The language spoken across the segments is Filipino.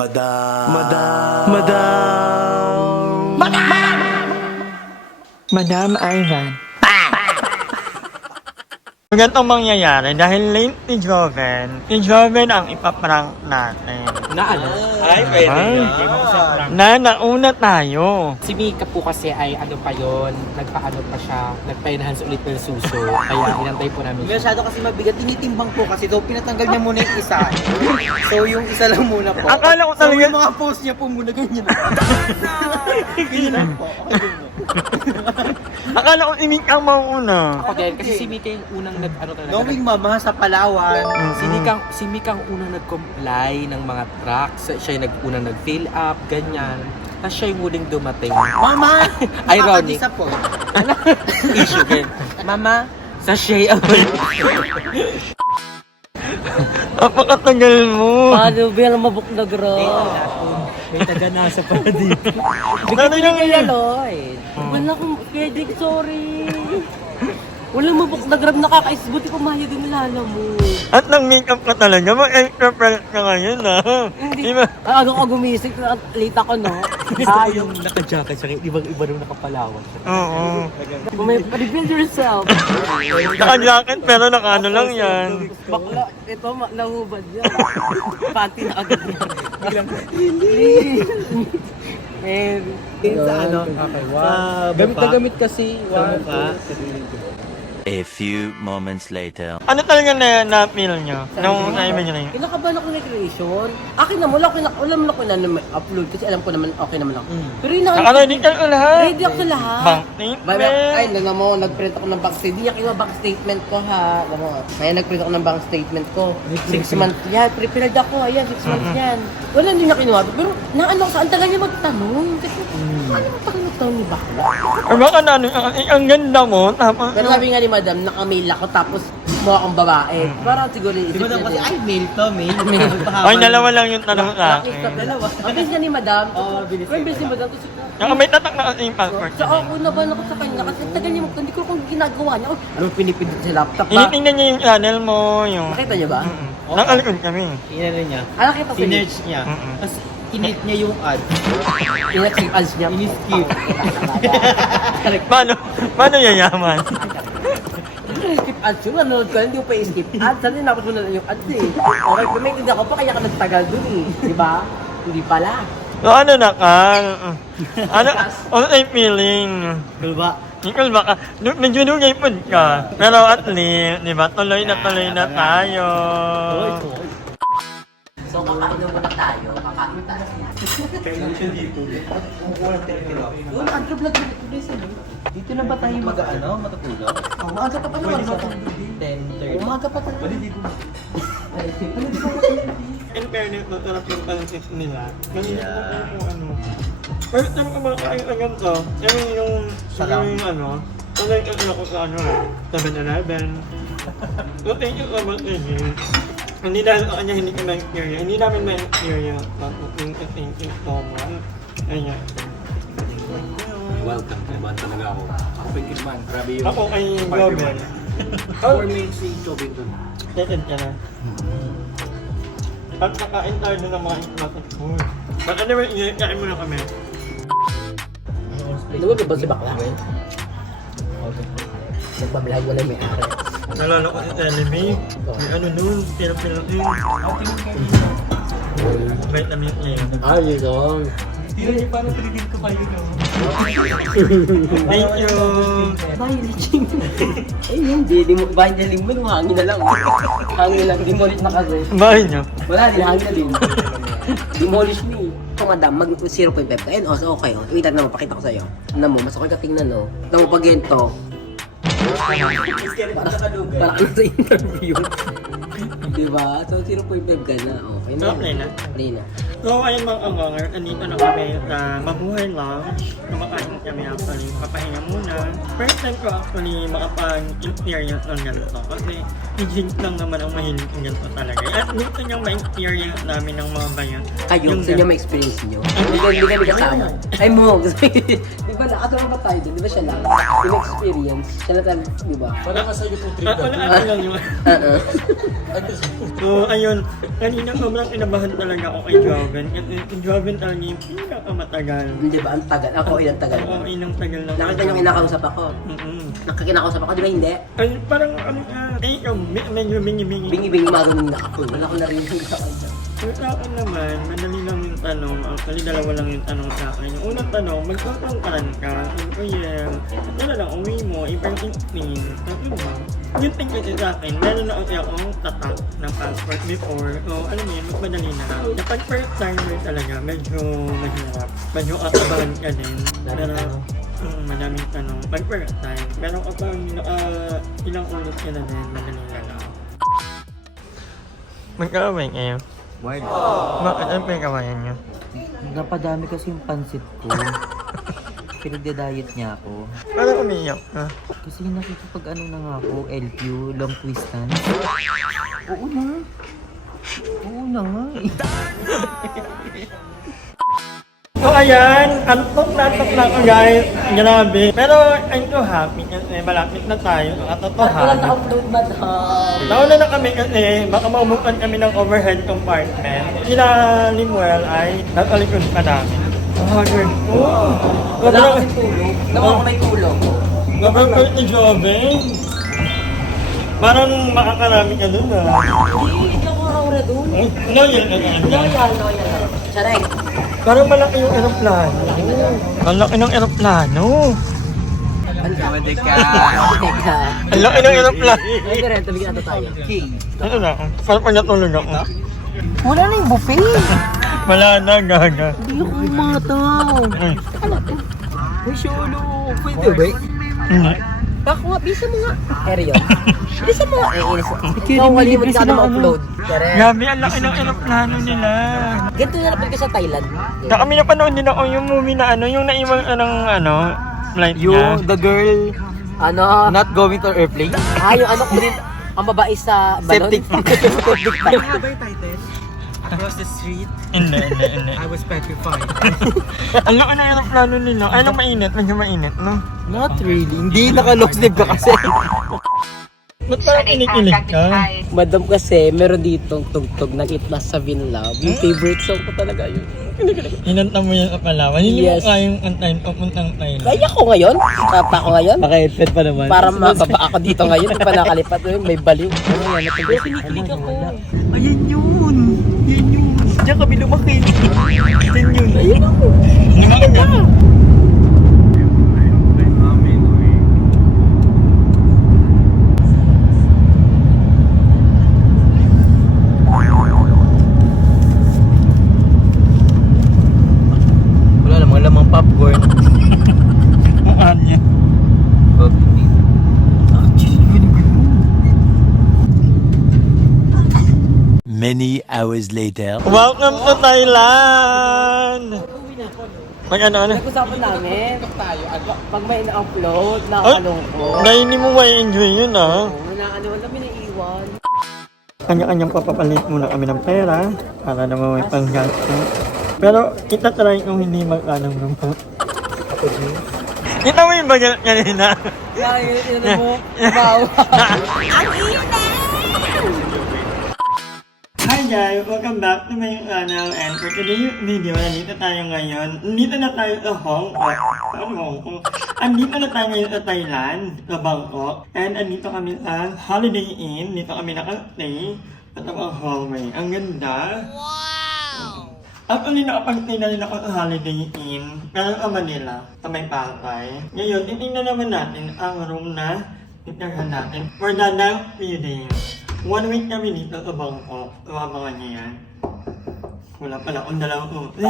Madam Ivan. Ganitong mangyayari dahil late ni Joven ang ipaprank natin. Na ano? Ay, pwede na. Nauna tayo. Si Mika po kasi ay ano pa yon, nagpaano pa siya, nagpa-enhance ulit ng suso. Kaya inantay po namin siya. Masyado kasi mabigat. Tinitimbang po kasi daw pinatanggal niya muna yung isa. So yung isa lang muna po. Akala ko So talaga. yung mga post niya po muna ganyan. Ganyan lang po. Okay din. Akala ko imik ang mauna. Ako din, kasi si Mika yung unang nag-ano talaga. Knowing mama sa Palawan. Si Mika ang unang nag-comply ng mga tracks. Siya yung unang nag-fill up, ganyan. Tapos siya yung huling dumating. Mama! Ironic. Nakakadisappoint. Issue din. Mama, sa Shea ako. Napakatagal mo. Paano ba mabuk na gro? May taga-nasa pa dito. Ano yung ngayon? Lloyd. Wala akong credit, sorry. Walang mabuk na grab nakakais. Buti kumayo din nilala mo. At nang makeup ka talaga, mag-extra press ka ngayon Hindi. Diba? Aga ko gumising. Late ako, no? Yung naka-jacket siya, ibang-iba nung nakapalawan. Oo. Rebuild yourself. Naka-jacket pero naka-ano lang yan. Bakla, ito, nahubad yan. Panty na agad yan. Sa ano? Okay, wow. Gamit na gamit kasi. Sa mukha. A few moments later. Ano talaga na-feel nyo? Nung time nyo na yun? Kinakabahan ako ng recreation. Akin na, wala ko na upload kasi alam ko naman okay naman ako. Pero yung Naka-ready ka ko lahat. ready ako sa lahat. Bank statement. Ay, na mo, nag-print ako ng bank statement. Hindi niya kinuha bank statement ko ha. Alam mo, kaya nag-print ako ng bank statement ko. 6 months yan. Prepared ako. Ayan, 6 months yan. Wala, hindi na kinuha. Pero naano ko, ang tagal niya magtanong. Kasi, ano mo tagal magtanong ni Bakla? Or baka na, ang ganda mo, tapos... Pero sabi nga ni Madam, naka-mail ako tapos mukha akong babae. Parang siguro Di iisip ba daw kasi, niya. ay, mail to, mail. Ay, dalawa lang yung tanong sa akin. Dalawa. Ang bilis nga ni Madam. Oo, bilis Ang bilis ni Madam. Tapos, Yung may tatak na kasi yung passport. so ako, naban ako sa kanya kasi tagal niya hindi ko kung ginagawa niya. Ano pinipindot sa laptop ba? Initingnan niya yung channel mo, yung... Nakita niyo ba? Nakalikod kami. Inano niya. Ah, nakita ko niya. Sinerge niya. Tapos, kinit niya yung ad. Inaksig ads niya. Iniskip. Paano yayaman? Skip ads yun. Nanonood ko, hindi ko pa i-skip ads. Sabi na mo na yung ads eh. Okay, kung may hindi ako pa, kaya ka nagtagal dun eh. Diba? Hindi pala. So ano na ka? Ano ay feeling? Diba? Ikaw baka, medyo nungay po ka. Pero at least, di ba, tuloy na tayo. So, kakain na muna tayo. Kakain tayo. Kailan siya dito? Yun, andro vlog dito. Dito na ba tayo mag-ano? Matutulog? Umaga pa pala. 10:30. Umaga pa talaga. In fairness, masarap yung pansit nila. Kanina ko kung ano. First time ko makakain na ganito. Yung ano, tuloy kasi ako sa ano 7-Eleven. So thank you so much, Eddie. Hindi dahil sa kanya hindi ko na-experience. Hindi namin na-experience. Thank you so much. Ayan. Welcome, naman talaga ako. Ako Pinkirman, grabe yung... Ako kay Global. 4 minutes si Chobin dun. Second ka na. At nakain tayo doon ng mga exotic food. But anyway, kain muna kami. Inuwi ba si Bakla? Nagpabilag wala may ari. Nalala ko si Telemi. May ano nun, pinapinap din. Vitamin A. Ay, yun. Parang trigger ko kayo. Thank you! Bahay Liching. Eh, hindi. Bahay Liching mo, hangin na lang. Hangin lang. Demolish na kasi. Bahay niyo? Wala, di hangin na din. Demolish me. Ito, madam, mag 0.5 ka. Ayun, so okay. Oh. Wait, na mapakita ko sa'yo. Ano mo, mas okay ka tingnan, no? Ano mo, pag ganito. Para ka sa interview. Diba? So, 0.5 ka na. Okay na. Okay na. Okay na. So, ayun mga kawanger, andito na kami sa Mabuhay Lounge. Kumakain kami actually, papahinga muna. First time ko actually makapag-experience ng ganito. Kasi, i-jinx lang naman ang mahilig ng ganito talaga. At gusto niyang ma-experience namin ng mga bayan. Kayo, gusto niyo ma-experience niyo? Hindi kami kasama. Ay mo, di ba nakasama ba tayo doon? Di ba siya lang? Yung experience, siya lang talaga, di ba? Wala ka sa YouTube trip Wala lang yun. So, ayun. Kanina sobrang inabahan talaga ako kay Joven. Kasi si Joven talaga yung pinakamatagal. Hindi ba? Ang tagal. Ako, ilang tagal. Oo, inang tagal lang. Nakita niyo kinakausap ako. Nakakausap ako, di ba hindi? Ay, parang ano ka, ikaw, medyo bingi-bingi. Bingi-bingi marunong na ako. Wala ko narinig sa kanya. Pero sa akin naman, madali lang yung tanong. Actually, dalawa lang yung tanong sa akin. Yung unang tanong, magpapangkaran ka. Sabi ko, yeah. Dala lang, uwi mo, ibang 15. Sabi ko ba? Yung thing kasi sa akin, meron na kasi akong tatak ng passport before. So, alam mo yun, mas madali na lang. Kapag first timer talaga, medyo mahirap. Medyo kakabahan ka din. Pero, madaming tanong. Pag first time. Pero kapag ilang ulit ka na din, madali na lang. Magkakaway kayo. Word. Bakit? Ano pa yung kawayan niyo? Napadami kasi yung pansit ko. Pinagda-diet niya ako. Parang umiiyak ka. Kasi nakikipag ano na nga ako, LQ, long twistan. Oo na. Oo na nga eh. So ayan, antok na ako guys. Grabe. Pero I'm so happy kasi malapit na tayo sa Walang katotohanan. na-upload na Nauna na kami kasi baka maumupan kami ng overhead compartment. Sila Limuel ay natalikod pa namin. Haggard ko. Wala akong tulog. Nawa ako may tulog. Nabrang ni Jove. Parang makakarami ka dun ah. Hindi ako aura doon. Loyal ka na. Loyal. Charay. Parang malaki yung aeroplano. Ang laki ng aeroplano. Kamade ka. Teka. Ang laki ng aeroplano. Ay, Karen, tabigyan natin tayo. Ano na? Parang pag natulog ako. Wala na yung buffet. Wala na, gaga. Hindi ako umataw. Uy, solo. Pwede ba? Hindi. Bako nga, bisa mo nga. Pero yun. Bisa mo nga. Ikaw, wali mo ka na ma-upload. Grabe, ang laki ng aeroplano nila. Ganito na napag ka sa Thailand. Na kami napanood din ako yung movie na ano, yung naiwan ng ano, flight niya. The girl Ano? not going to airplane. Yung ano ko din. Ang babae sa balon. Septic tank. Septic tank. Across the street, Hindi. I was petrified. Ang laki ng aeroplano nila. Ay, lang mainit. Medyo mainit, no? Not really. Hindi naka-low sleeve ka kasi. Ba't parang kinikilig ka? Madam kasi, meron ditong tugtog ng It Must Have Been Love. Yung favorite song ko talaga yun. Hinanta mo yan sa Palawan. Hindi Yes. mo kayang antayin papuntang Thailand. Kaya ko ngayon? Kata ko ngayon? Naka-headset pa naman. Para mababa ako dito ngayon, di pa nakalipat yun, may baliw. Pero kinikilig ako. Ayan yun. Yan yun. Diyan kami lumaki. Yan yun. Ayun ako. Lumaki ka. Wala lang, mga lamang popcorn. Mukhaan niya. Many hours later. Welcome to Thailand! Pag ano? Nag-usapan namin, pag may na-upload, nakakalungkot. Dahil hindi mo may enjoy yun ah. Wala kami naiiwan. Kanya-kanyang papapalit muna kami ng pera para naman may panggastos. Pero itatry kung hindi magkanang rumpa. Kita mo yung bagal kanina? Yun mo, bawa. Hi guys! Welcome back to my channel and for today's video, nandito tayo ngayon. Nandito na tayo sa Hong Kong. Andito na tayo ngayon sa Thailand, sa Bangkok. And andito kami sa Holiday Inn. Dito kami nakastay sa tabang hallway. Ang ganda. Wow! Actually, nakapag-stay na rin ako sa Holiday Inn. Pero sa Manila, sa may Pasay. Ngayon, titingnan naman natin ang room na titirhan natin for the next few days. 1 week kami dito sa Bangkok. Tumabangan niya yan. Wala pala akong dalawang ulit.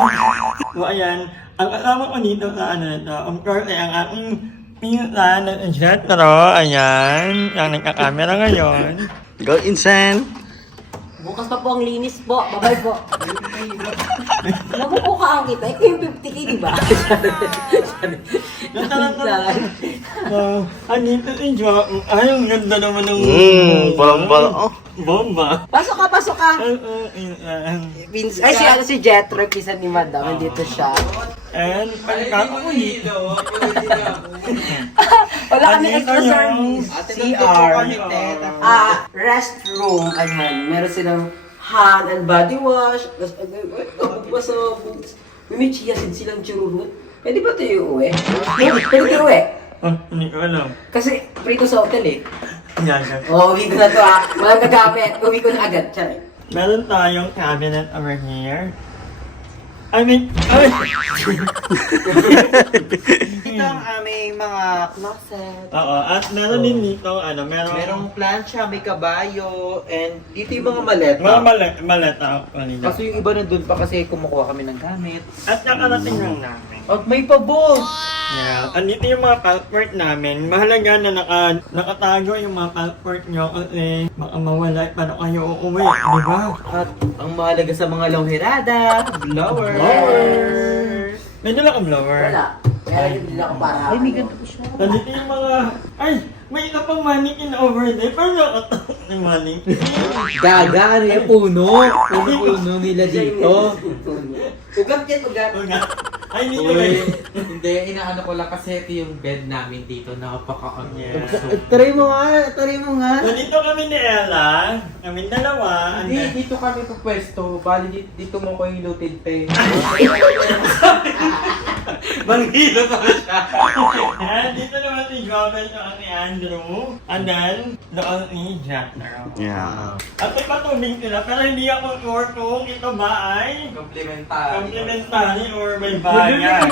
So ayan, ang kasama ko dito sa ano na to, of course ay ang aking pinsan na Jetro. Ayan, yung nagkakamera ngayon. Go Insan! Bukas pa po ang linis po. Bye-bye po. Nabubukaan kita. Ikaw yung 50k, di ba? Pinsan. Andito si Jo. Ay, ang ganda naman ng... Parang Bomba. Pasok ka, pasok ka. Pinsan. Ay, si Jetro, pisan ni Madam. Nandito siya. And, pagkakulit. Wala kami extra service. CR. Restroom. Ayan. Meron silang hand and body wash. May chia seed silang chururut. Pwede ba ito iuwi? Pwede iuwi. Hindi ko alam. Kasi prito sa hotel eh. Yaga. Uwi ko na to ah. Walang gagamit. Uwi ko na agad. Charay. Meron tayong cabinet over here. I mean, ay! Ito ang aming mga closet. Oo, at meron din dito, Merong plancha, may kabayo, and dito yung mga maleta. mga maleta actually. Kaso yung iba nandun pa kasi kumukuha kami ng gamit. At kakarating lang namin. At may pabos! Yeah. Andito yung mga passport namin. Mahalaga na nakatago yung mga passport nyo kasi baka mawala paano kayo uuwi, di ba? At ang mahalaga sa mga longhirada, blower. Blower! May dala kang blower? Wala. Kaya hindi ako para. Ay, may ganito pa siya. Nandito yung mga... Ay! May isa pang mannequin over there. Paano nakatakot ng mannequin? Gaga, ano yung puno? Puno nila dito. Ugat yan, ugat. Ay, hindi nyo kayo. Hindi, inaano ko lang kasi ito yung bed namin dito. Napaka-on. Yeah. Try mo nga. Nandito kami ni Ella. Kami dalawa. Hindi, dito kami pupwesto. Bali, dito mo ko hilutin pe. Banggito ko siya. Ayan, dito naman si Jovel at ni Andrew. And then, doon ni Jack. Yeah. At may patubig sila, pero hindi ako sure kung ito ba ay complimentary or may bayan.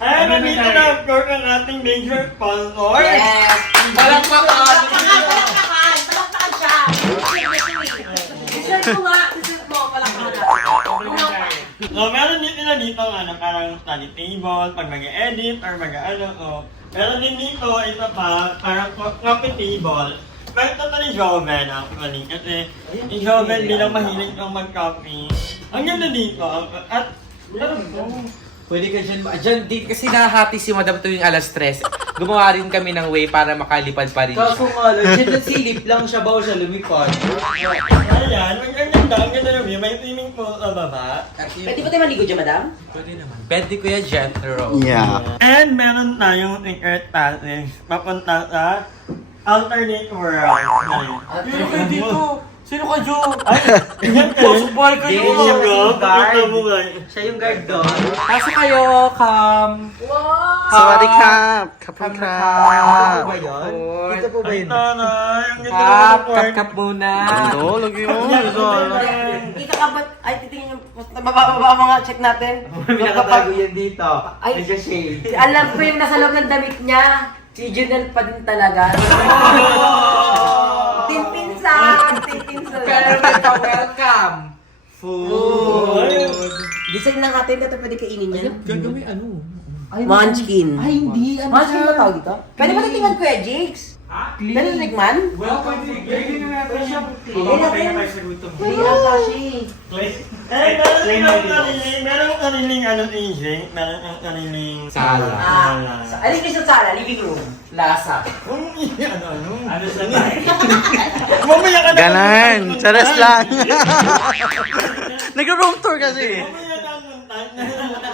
Ay, nandito na of course ang ating major sponsor. Yes! Palakpakan! Palakpakan! Palakpakan siya! Dessert mo nga! Dessert mo! Palakpakan! So, meron din sila dito parang study table, pag mag-edit or meron din dito, isa pa, parang coffee table. Pero ito ni Joven actually, kasi si Joven bilang mahilig kang mag-coffee. Ang ganda dito, at Pwede ka dyan, kasi nahati si Madam tuwing alas 3. Gumawa rin kami ng way para makalipad pa rin siya. Kaso nga lang, dyan silip lang siya, bawa siya lumipad. ayan, ang ganda ng view, may swimming pool sa baba. Pwede ba tayo maligo dyan, madam? Pwede naman. Pwede ko yan, Jethro. Yeah. And meron tayong Earth Passage, papunta sa alternate world. Sino kayo dito? Sino ka, Jo? Ay, yan kayo. Pasubay kayo! Hindi, siya kasi yung guard. Ito mo ba? Siya yung guard doon. Pasok kayo, Kam! Wow! Sawadee krap! Kapag Ito krap! ba yun? Ito po ba Ay, yun? tanay. Ang ganda Kap! ng part. Kap muna! Ito, lagi mo. Ikakabat, ay titingin yung, baba mga check natin. May nakatago yan dito. Ay. Ay, siya shade. Alam ko yung nasa loob ng damit niya. Si Junel pa din talaga. Team Pinsan! Team Pinsan! Pero welcome! Food. Design lang natin, ito pwede kainin yan. Gagawin ano? Munchkin. Ay, hindi. Ano Munchkin siya? ba tawag dito? Pwede ba natingnan Kuya Jakes? Pwede natikman? Well, pwede. Gagawin na natin siya. Hindi ata siya eh. Eh, meron kaniling AJ, meron ang kaniling Sala. Alin kayo sa sala? Living room? Lasa. Ano sa Mamaya ka na. Ganan! Charas lang! Nag-room tour kasi. Mamaya ka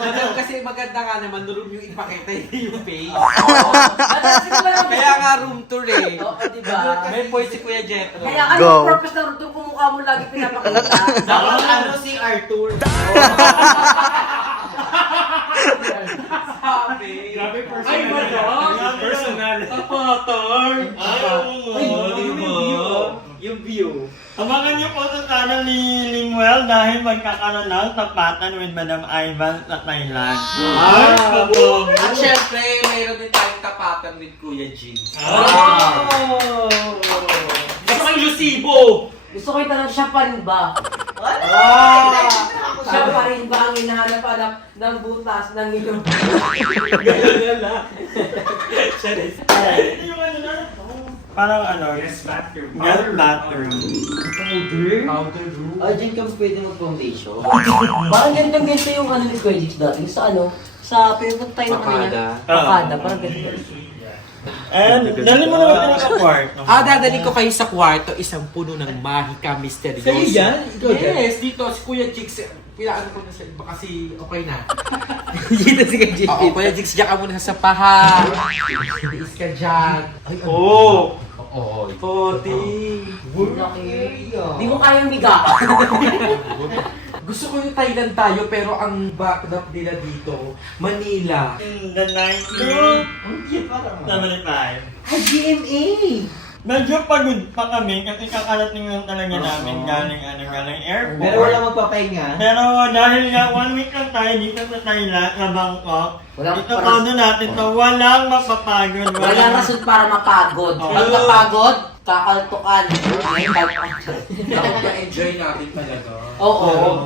Madam, kasi maganda nga naman, room yung ipakita yung face. Kaya Kaya nga room tour eh. Oo, diba? May point si Kuya Jethro. Kaya ano Go. yung purpose ng room kung mukha mo lagi pinapakita? Dapat ano si Arthur. Sabi. Grabe personal. Ay, madam. Personal. Tapatar. Yung view. Abangan niyo po sa channel ni Limuel dahil magkakaroon ng tapatan with Madam Ivan sa Thailand. Ay, kabog! At syempre, mayroon din tayong tapatan with Kuya James. Gusto kang Lucibo! Gusto ko itanong, siya pa rin ba? Siya pa rin ba ang hinahanap ng butas ng iyong... Yung ano na? parang ano, guest bathroom. Powder room. Ah, dyan ka pwede mag-foundation. Parang ganito yung ano ni Kuya Jix dati. Sa ano? Sa pinunta tayo ng kanina. Pakada. Parang ganito. And, dali mo naman sa kwarto. Dadali ko kayo sa kwarto, isang puno ng mahika misteryoso. Sa'yo yan? Ikaw yan? Yes, dito, si Kuya Jix, pilaan ko na siya, baka kasi okay na. Dito si Kajik. Oo, Kuya Jix, diyan ka muna sa paha. Tiis ka dyan. Ay, Oo! Oo, poti. Di mo kayang miga. Gusto ko yung Thailand tayo, pero ang backdrop nila dito, Manila. In the 1975. GMA! Medyo pagod pa kami kasi kakarating lang talaga namin galing airport. Pero wala magpapahinga. Pero dahil nga 1 week lang tayo dito sa Thailand, sa Bangkok, Walang ito todo natin to, walang mapapagod. Walang rason para mapagod. Oo. Pag napagod, kakaltukan. enjoy natin talaga. Oo.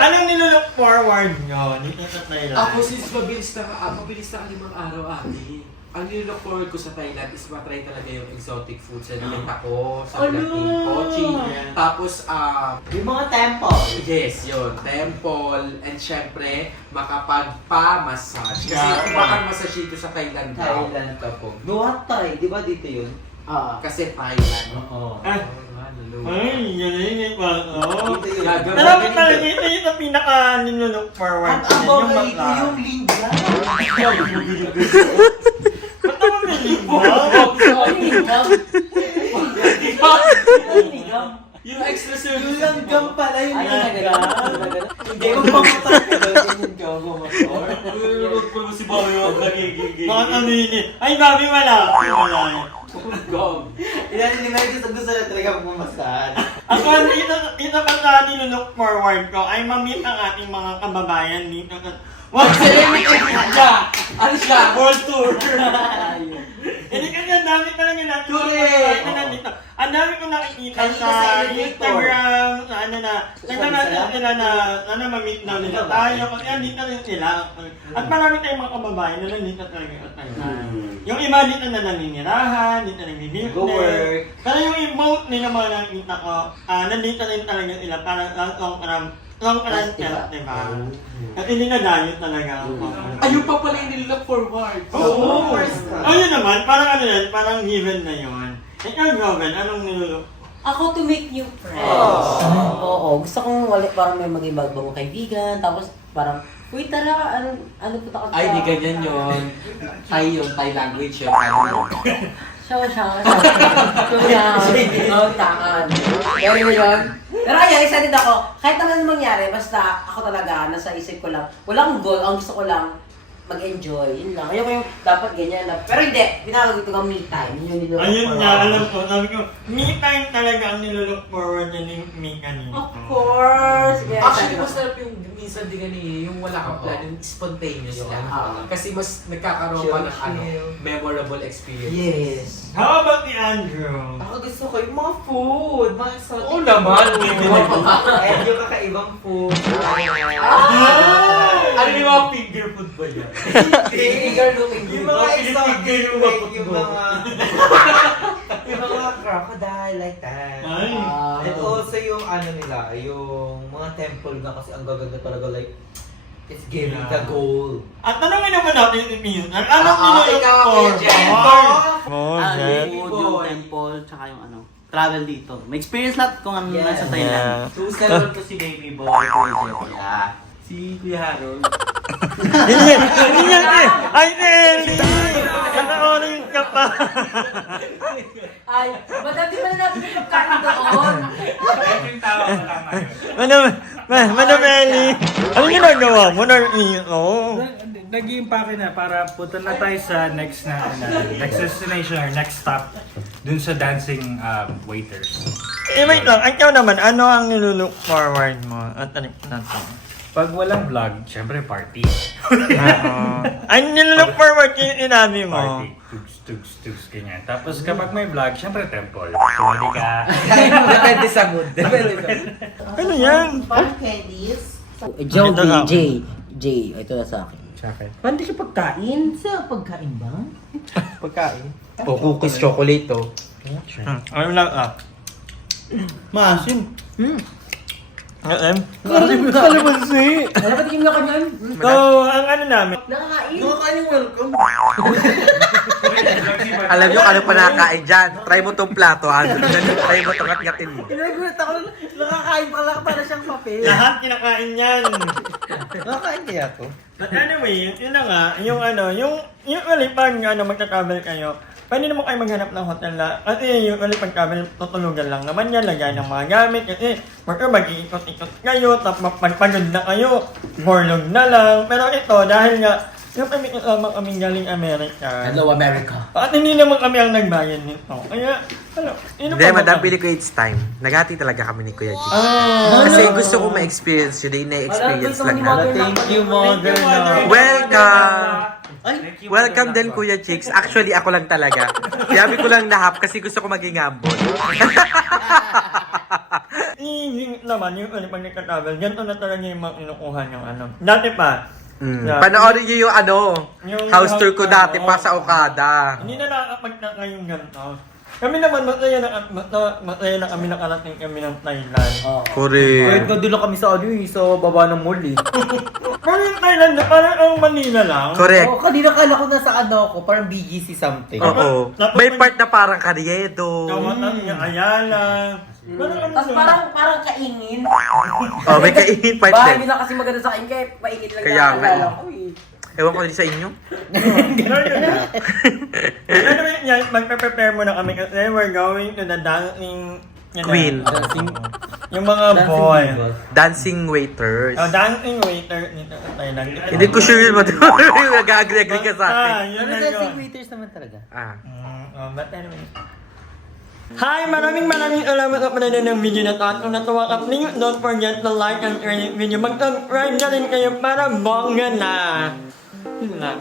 Anong nilook forward nyo dito sa Thailand? Ako, since mabilis na 5 araw, ate. Ang nilook forward ko sa Thailand is matry talaga yung exotic foods na nakita ko sa Philippines, Kochi. Tapos, Yung mga temple. yes, yun, temple, and syempre, makapagpa-massage. Kasi Yeah. kung baka massage dito sa Thailand, Thailand ka po. Nuhat Thai, di ba dito yun? kasi Thailand. Oo. Ay, yun pa. Oh. Dito yun. Gagawin. Alam mo talaga, ito yung pinaka nilook forward. Ang paborito bakla. yung lingga. Ba't naman may linggo? Yung extra service. Yung langgam pala yung Ay, lingga. talaga. Hindi mo pamatay ka doon. Yung gawa mo. Nilulog ko naman si Mario. Bakit ano yun eh? Ay, babi wala. Wala. Ilan nila gusto na talaga pumasahan. Ako, ito pa sa nilook forward ko ay ma-meet ang ating mga kababayan dito. Wag Ano siya? World tour. Hindi kasi ang dami talaga natin. Correct. Nandito. Ang dami ko nakikita Kanina sa sa elevator. Instagram, sa ano na, nagtanatan sila na, ma-meet daw nila tayo. Kasi andito rin sila. At marami tayong mga kababayan na nandito talaga sa Thailand. Yung iba dito na naninirahan, dito nag-business. Go-work. Pero yung emote nila mga nakikita ko, nandito rin talaga sila para long run diba? At hindi na dayo talaga ako. Ayun pa pala yung nilook forward. Oo! First time. Ayun naman, parang ano yan, parang given na yun. Ikaw, Joven, anong nilulok? Ako to make new friends. Oo, gusto kong parang may maging bagong kaibigan. Tapos parang, uy tara, ano punta ka Ay, di ganyan yun. Thai yung Thai language yun. Siya. Oo, taan. Pero yun. Pero ayun, isa din ako. Kahit naman mangyari, basta ako talaga, nasa isip ko lang. Walang goal, ang gusto ko lang, mag-enjoy. Yun lang. Ayoko yung dapat ganyan na. Pero hindi, pinawag ito ng me time. Yun yung nilulok Ayun forward. nga, alam ko, sabi ko, me time talaga ang nilulok forward niya ni Mika nito. Of course. Yes. Actually, masarap yung minsan din ganun yung wala kang plan, yung spontaneous lang. Kasi mas nagkakaroon ka ng memorable experience. Yes. How about the Andrew? Ako gusto ko yung mga food, mga exotic. Oo naman. And yung kakaibang food. Ano yung mga finger food ba yan? Yung mga exotic, like yung mga crocodile, like that. Ay. And also yung ano nila, yung mga temple na kasi ang gaganda talaga, like, it's giving the goal. At tanongin naman natin si Pinsan, anong nilulok ikaw, forward? Jen. Yung food, yung temple, tsaka yung ano, travel dito. May experience lahat kung ano Yes. nasa Thailand. Tusa naman ko si Baby Boy, Kuya Jeff. Si Kuya Harold. Hindi yan eh! Ay, Nelly! Naka-orange ka pa! Ay, madami pa na natin yung pagkain doon. Madam Ellie! Ano ginagawa mo? Narito? Nag-iimpake na para punta na tayo sa next destination or next stop dun sa dancing waiters. Wait lang, ikaw naman, ano ang nilulok forward mo? At ano natin? Pag walang vlog, syempre party. Ang nilulok forward yung inabi mo? Party. Tugs, ganyan. Tapos kapag may vlog, syempre temple. Sumali ka. Depende sa mood. Ano yan? Parang candies. Ito na. J, ito na sa akin. Sa akin. Paano siya pagkain? Sa pagkain ba? Pagkain. Oh, cookies chocolate to. Ano lang Maasim. Alam? Kalamansi. Alam, patikim na ka niyan. So, ang ano namin, Nakakain. Nakakain yung welcome. Alam nyo ano pa nakakain dyan? Try mo tong plato, ha? Try mo tong ngat-ngatin mo. Pinagulat ako, nakakain pala para siyang papel. lahat kinakain yan. Nakakain kaya to? But anyway, yun na nga, yung ulit pag magta-travel kayo, pwede naman kayo maghanap ng hotel na, kasi yung ulit pag-travel, tutulugan lang naman yan, lagyan ng mga gamit, kasi mag-iikot-ikot kayo, tapos pagpagod na kayo, horlog na lang. Pero ito, dahil nga, yung kami kasama kaming galing Amerika. Hello, America. At hindi naman kami ang nagbayad nito. Kaya, Hindi, Madam Pili ko it's time. Naghati talaga kami ni Kuya Chicks. Ah, Kasi gusto ko ma-experience yun, na-experience lang namin. Thank you, mother. Welcome! Welcome din, Kuya Chicks. Actually, ako lang talaga. Sabi ko lang nahap kasi gusto ko maging ambon. Yung naman, yung ulit pag nagka-travel, ganito na talaga yung mga inukuha yung Dati pa, Panoorin niyo yung Yung house tour ko house dati tour, pa sa Okada. hindi na nakakapagtaka yung ganito. Kami naman, masaya na kami nakarating kami ng Thailand. Correct. Nandun lang kami sa sa baba ng mall eh. Pero yung Thailand, parang ang Manila lang. Correct. Kanina kala ko nasa parang BGC something. Oo. May part na parang Carriedo. Kawasan niya, Ayala. Parang ano Tapos siya? parang kaingin. Oh, may kainin part Bahay din. nila kasi maganda sa akin, kaya paingit lang Kaya nga. nakakaalala ko eh. Ewan ko din sa inyo. Anyway, yan, magpe-prepare muna kami kasi we're going to the dancing Queen. Yung mga boy. Dancing waiters. Oh, dancing waiter dito sa Thailand. Hindi ko sure yun, Madam. Nag-agree ka sa akin. Yun na yun. waiters naman talaga. Ah. But anyway. Hi! Maraming salamat sa panonood ng video na to. At kung natuwa ka, please don't forget to like and share this video. Mag-subscribe na rin kayo para bongga na. Yun lang.